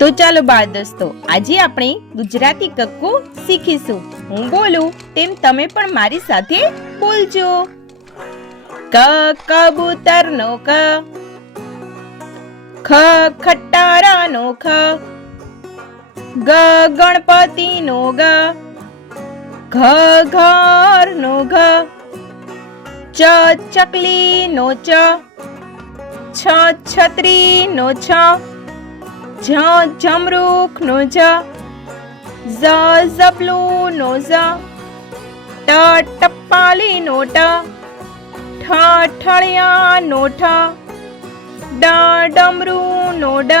તો ચાલો બાળ દોસ્તો, આજે આપણે ગુજરાતી કક્કો શીખીશું. હું બોલું તેમ તમે પણ મારી સાથે બોલજો. ક કબૂતરનો ક, ખ ખટારાનો ખ, ગ ગણપતિનો ગ, ઘ ઘરનો ઘ, ચ ચકલીનો ચ, છ છત્રીનો છ, જ જમરૂખનો જ, ઝ ઝબલુનો ઝ, ટ ટપાલીનો ટ, ઠ ઠળિયાનો ઠ, ડ ડમરૂનો ડ,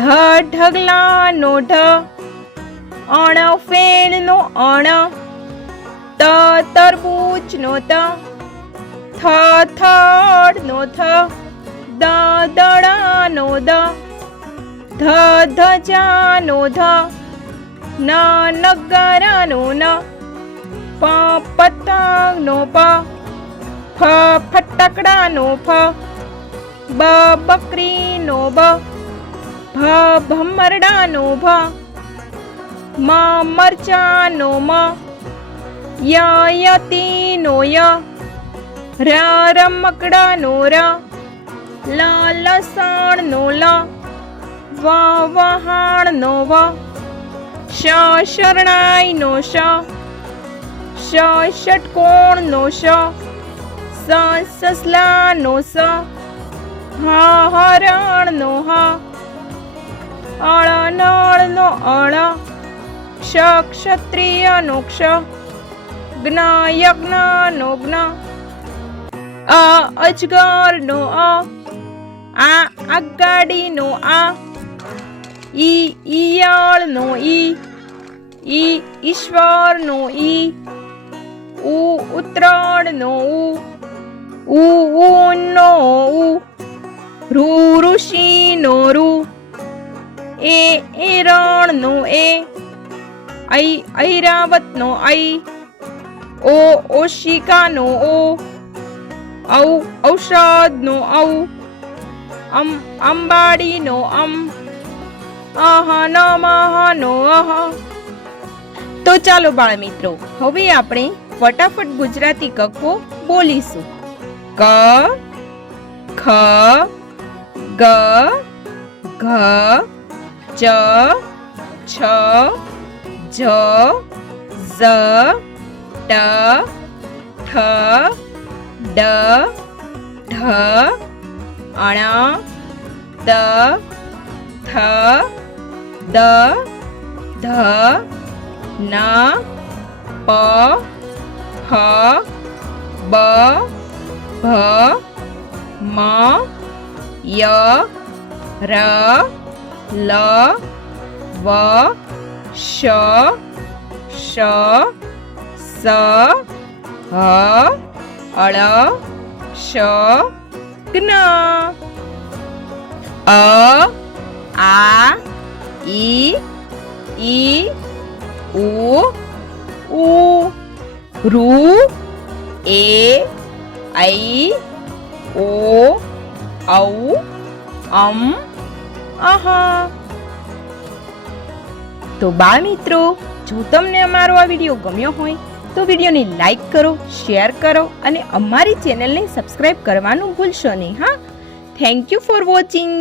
ઢ ઢગલાનો ઢ, અણ ફેણનો અણ, ત તરબૂચનો ત, થ થડનો થ, દ દડાનો દ, ધ ધજાનો ધ, ન નગરાનો ન, પ પતંગનો પ, ફ ફટકડાનો ફ, બ બકરીનો બ, ભ ભમરડાનો ભ, મ મરચાનો મ, ય યતીનો ય, ર રમકડાનો ર, લ લસણનો લ, વ વહાણનો વ, શ શરણાઈનો શ, ષ ષટકોણનો શ, સ સસલાનો સ, હ હરણનો હ, અળ નળનો અળ, ક્ષ ક્ષત્રિયનો ક્ષ, જ્ઞ યજ્ઞનો જ્ઞ, અ અજગરનો અ, આ આગાડીનો આ, ઈ ઈયળનો ઈ, ઈશ્વરનો ઈ, ઉ ઉત્તરાયણનો ઉ, ઊનો ઉ, ઋ ઋષિનો ઋ, એરણનો એ, ઐરાવતનો ઐ, ઓ ઓશિકાનો ઓ, ઔ ઔષધનો ઔ, અંબાડીનો અમ, અહ નમઃનો અહ. તો ચાલો બાળ મિત્રો, હવે આપણે ફટાફટ ગુજરાતી કક્કો બોલીશું. ક ખ ગ ઘ ચ છ જ ઝ ટ ઠ ડ ઢ અણ દ થ દ ધ ન પ ફ બ ભ મ ય ર લ વ શ શ સ હ અળ શ જ્ઞ, અ આ ઈ ઉ ઉ, ઋ એ ઐ ઓ ઔ અમ અહ. તો બાળ મિત્રો, જો તમને અમારો આ વિડીયો ગમ્યો હોય તો વિડીયોને લાઈક કરો, શેર કરો અને અમારી ચેનલને સબસ્ક્રાઇબ કરવાનું ભૂલશો નહીં. હા, થેન્ક યુ ફોર વોચિંગ.